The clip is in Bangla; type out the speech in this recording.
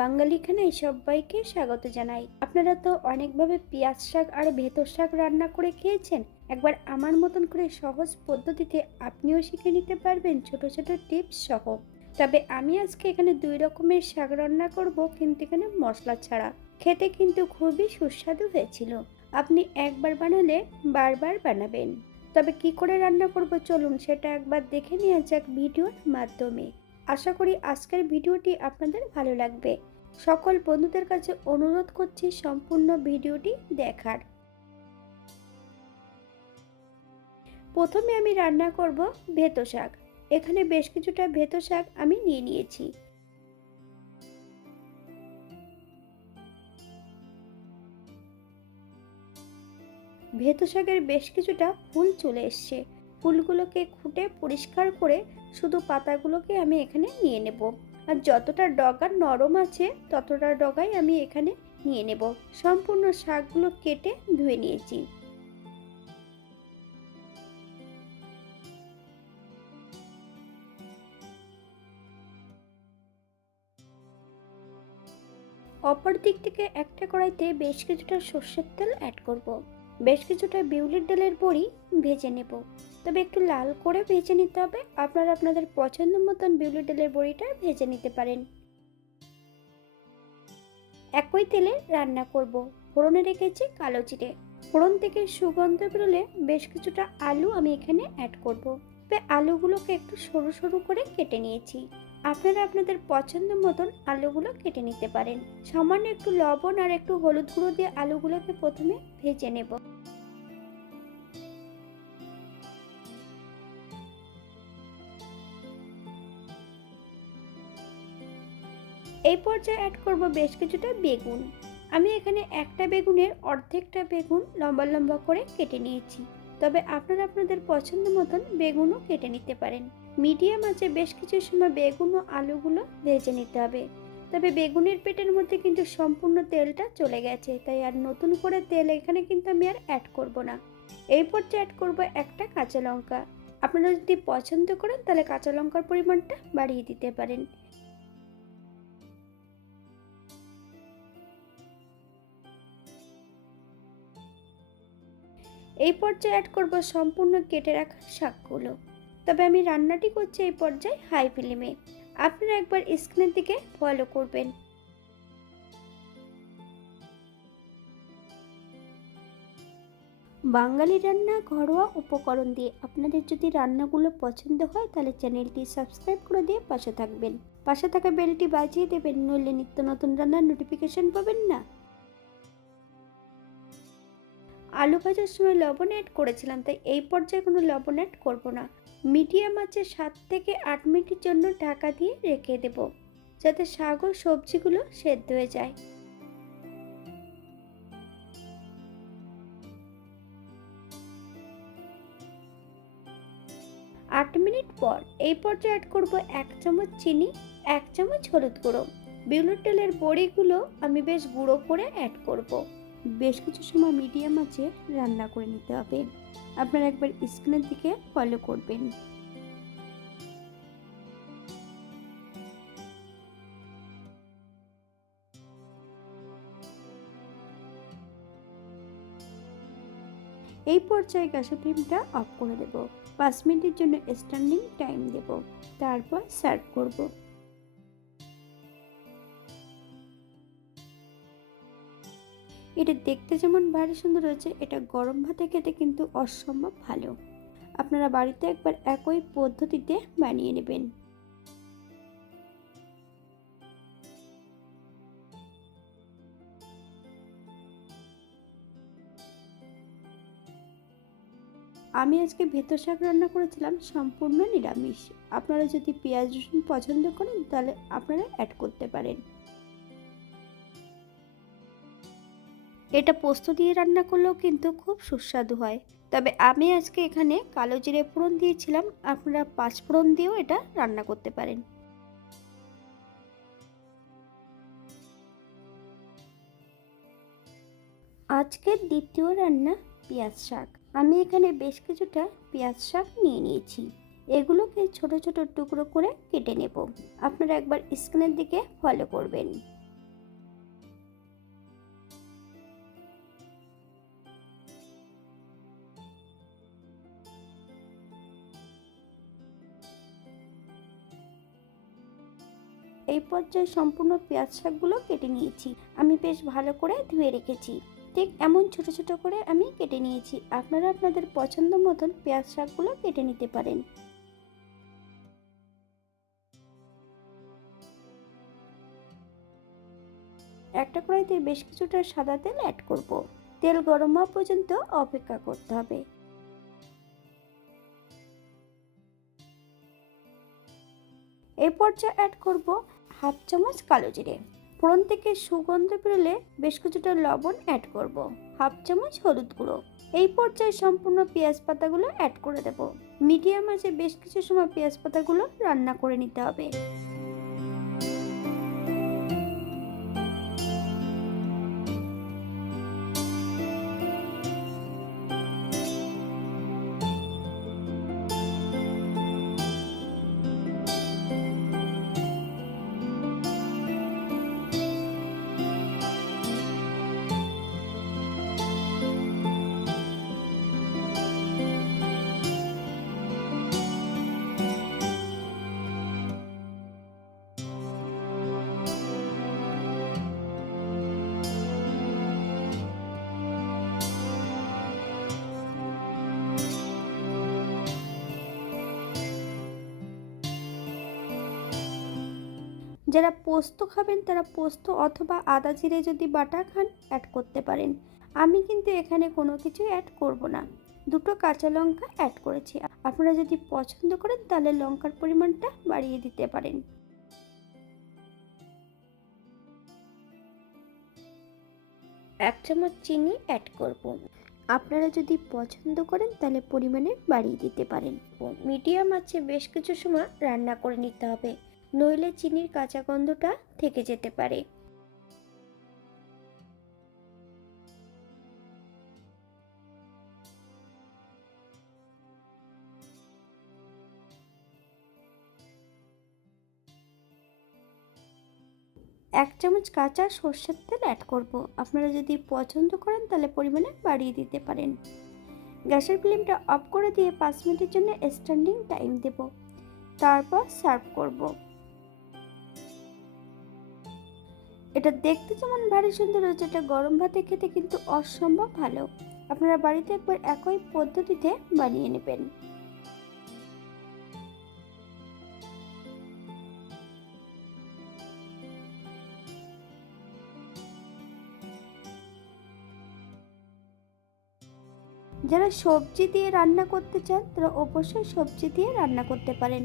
বাঙালি খানায় সবাইকে স্বাগত জানাই। আপনারা তো অনেকভাবে পেঁয়াজ শাক আর ভেতর শাক রান্না করে খেয়েছেন। একবার আমার মতন করে সহজ পদ্ধতিতে আপনিও শিখে নিতে পারবেন ছোট ছোট টিপস সহ। তবে আমি আজকে এখানে দুই রকমের শাক রান্না করব, কিন্তু এখানে মশলা ছাড়া। খেতে কিন্তু খুবই সুস্বাদু হয়েছিল। আপনি একবার বানালে বারবার বানাবেন। তবে কি করে রান্না করব চলুন সেটা একবার দেখে নেওয়া যাক ভিডিওর মাধ্যমে। আশা করি আজকের ভিডিওটি আপনাদের ভালো লাগবে। সকল বন্ধুদের কাছে অনুরোধ করছি সম্পূর্ণ ভিডিওটি দেখার। প্রথমে আমি রান্না করব ভেতো শাক। এখানে বেশ কিছুটা ভেতো শাক আমি নিয়ে নিয়েছি। ভেতো শাকের বেশ কিছুটা ফুল চলে এসছে। ফুলগুলোকে খুঁটে পরিষ্কার করে শুধু পাতাগুলোকে আমি এখানে নিয়ে নেব। আর যতটা ডগা নরম আছে, ততটা ডগাই আমি এখানে নিয়ে নেব। সম্পূর্ণ শাকগুলো কেটে ধুয়ে নিয়েছি। অপর দিক থেকে একটা কড়াইতে বেশ কিছুটা সর্ষের তেল অ্যাড করব। বেশ কিছুটা বিউলির ডালের বড়ি ভেজে নেব। তবে একটু লাল করে ভেজে নিতে হবে। আপনারা আপনাদের পছন্দ মতন বিউলির ডালের বড়িটা ভেজে নিতে পারেন। একই তেলে রান্না করব। ফোড়নে রেখেছি কালো জিরে। ফোড়ন থেকে সুগন্ধ বেরোলে বেশ কিছুটা আলু আমি এখানে অ্যাড করব। তবে আলুগুলোকে একটু সরু সরু করে কেটে নিয়েছি। আপনারা আপনাদের পছন্দ মতন আলুগুলো কেটে নিতে পারেন। সামান্য একটু লবণ আর একটু হলুদ গুঁড়ো দিয়ে আলুগুলোকে প্রথমে ভেজে নেব। এই পর্যায়ে অ্যাড করব বেশ কিছুটা বেগুন। আমি এখানে একটা বেগুনের অর্ধেকটা বেগুন লম্বা লম্বা করে কেটে নিয়েছি। তবে আপনারা আপনাদের পছন্দ মতন বেগুনও কেটে নিতে পারেন। মিডিয়াম আছে, বেশ কিছু সময় বেগুন ও আলুগুলো ভেজে নিতে হবে। তবে বেগুনের পেটের মধ্যে কিন্তু সম্পূর্ণ তেলটা চলে গেছে, তাই আর নতুন করে তেল এখানে কিন্তু আমি আর অ্যাড করব না। এই পর্যায়ে অ্যাড করব একটা কাঁচা লঙ্কা। আপনারা যদি পছন্দ করেন, তাহলে কাঁচা লঙ্কার পরিমাণটা বাড়িয়ে দিতে পারেন। এই পর্যায়ে অ্যাড করব সম্পূর্ণ কেটে রাখা শাকগুলো। তবে আমি রান্নাটি করছি এই পর্যায়ে হাই ফ্লেমে। আপনারা একবার স্ক্রিনের দিকে ফলো করবেন। বাঙালি রান্না ঘরোয়া উপকরণ দিয়ে আপনাদের যদি রান্নাগুলো পছন্দ হয়, তাহলে চ্যানেলটি সাবস্ক্রাইব করে দিয়ে পাশে থাকবেন। পাশে থাকা বেলটি বাজিয়ে দেবেন, নইলে নিত্য নতুন রান্নার নোটিফিকেশন পাবেন না। আলু ভাজার সময় লবণ অ্যাড করেছিলাম, তাই এই পর্যায়ে কোনো লবণ অ্যাড করব না। মিডিয়াম আছে সাত থেকে আট মিনিটের জন্য ঢাকা দিয়ে রেখে দেব, যাতে শাক ও সবজিগুলো সেদ্ধ হয়ে যায় আট মিনিট পর এই পর্যায়ে অ্যাড করব এক চামচ চিনি, এক চামচ হলুদ গুঁড়ো বিউলির তেলের বড়িগুলো আমি বেশ গুঁড়ো করে অ্যাড করব। বেশ কিছু সময় মিডিয়াম আছে রান্না করে নিতে হবে। আপনারা একবার স্ক্রিনের দিকে ফলো করবেন। এই পর্যায়ে গ্যাসের ফ্লেমটা অফ করে দেব। পাঁচ মিনিটের জন্য স্ট্যান্ডিং টাইম দেব। তারপর সার্ভ করব। এটা দেখতে যেমন ভারী সুন্দর হয়েছে, এটা গরম ভাতে খেতে কিন্তু অসম্ভব ভালো। আপনারা বাড়িতে একবার একই পদ্ধতিতে বানিয়ে নেবেন। আমি আজকে ভেতর শাক রান্না করেছিলাম, সম্পূর্ণ নিরামিষ। আপনারা যদি পেঁয়াজ রসুন পছন্দ করেন, তাহলে আপনারা অ্যাড করতে পারেন। এটা পোস্ত দিয়ে রান্না করলেও কিন্তু খুব সুস্বাদু হয়। তবে আমি আজকে এখানে কালো জিরে ফোড়ন দিয়েছিলাম, আপনারা পাঁচ ফোড়ন দিয়েও এটা রান্না করতে পারেন। আজকের দ্বিতীয় রান্না পেঁয়াজ শাক। আমি এখানে বেশ কিছুটা পেঁয়াজ শাক নিয়ে নিয়েছি। এগুলোকে ছোট ছোট টুকরো করে কেটে নেব। আপনারা একবার স্ক্রিনের দিকে ফলো করবেন। এই পর্যায়ে সম্পূর্ণ পেঁয়াজ শাকগুলো কেটে নিয়েছি। আমি বেশ ভালো করে ধুয়ে রেখেছি। ঠিক এমন ছোট ছোট করে আমি কেটে নিয়েছি। আপনারা আপনাদের পছন্দ মতন পেঁয়াজ শাকগুলো কেটে নিতে পারেন। একটা কড়াইতে বেশ কিছুটা সাদা তেল অ্যাড করব। তেল গরম হওয়া পর্যন্ত অপেক্ষা করতে হবে। এই অ্যাড করব হাফ চামচ কালো জিরে। ফোড়ন থেকে সুগন্ধ বেরোলে বেশ কিছুটা লবণ অ্যাড করব হাফ চামচ হলুদ গুঁড়ো। এই পর্যায়ে সম্পূর্ণ পেঁয়াজ পাতাগুলো অ্যাড করে দেব। মিডিয়াম আছে বেশ কিছু সময় পেঁয়াজ পাতাগুলো রান্না করে নিতে হবে। যারা পোস্ত খাবেন তারা পোস্ত অথবা আদা জিরে যদি বাটা খান অ্যাড করতে পারেন। আমি কিন্তু এখানে কোনো কিছু অ্যাড করব না। দুটো কাঁচা লঙ্কা অ্যাড করেছি। আপনারা যদি পছন্দ করেন, তাহলে লঙ্কার পরিমাণটা বাড়িয়ে দিতে পারেন। এক চামচ চিনি অ্যাড করব। আপনারা যদি পছন্দ করেন, তাহলে পরিমাণে বাড়িয়ে দিতে পারেন। মিডিয়াম আছে, বেশ কিছু সময় রান্না করে নিতে হবে। নইলে চিনির কাঁচা গন্ধটা থেকে যেতে পারে। এক চামচ কাঁচা সর্ষের তেল অ্যাড করব। আপনারা যদি পছন্দ করেন তাহলে পরিমাণে বাড়িয়ে দিতে পারেন। গ্যাসের ফ্লেমটা অফ করে দিয়ে পাঁচ মিনিটের জন্য স্ট্যান্ডিং টাইম দেব। তারপর সার্ভ করব। এটা দেখতে যেমন ভারী সুন্দর হয়েছে এটা গরম ভাতে খেতে কিন্তু অসম্ভব ভালো। আপনারা বাড়িতে একবার একই পদ্ধতিতে বানিয়ে নেবেন। যারা সবজি দিয়ে রান্না করতে চান, তারা অবশ্যই সবজি দিয়ে রান্না করতে পারেন।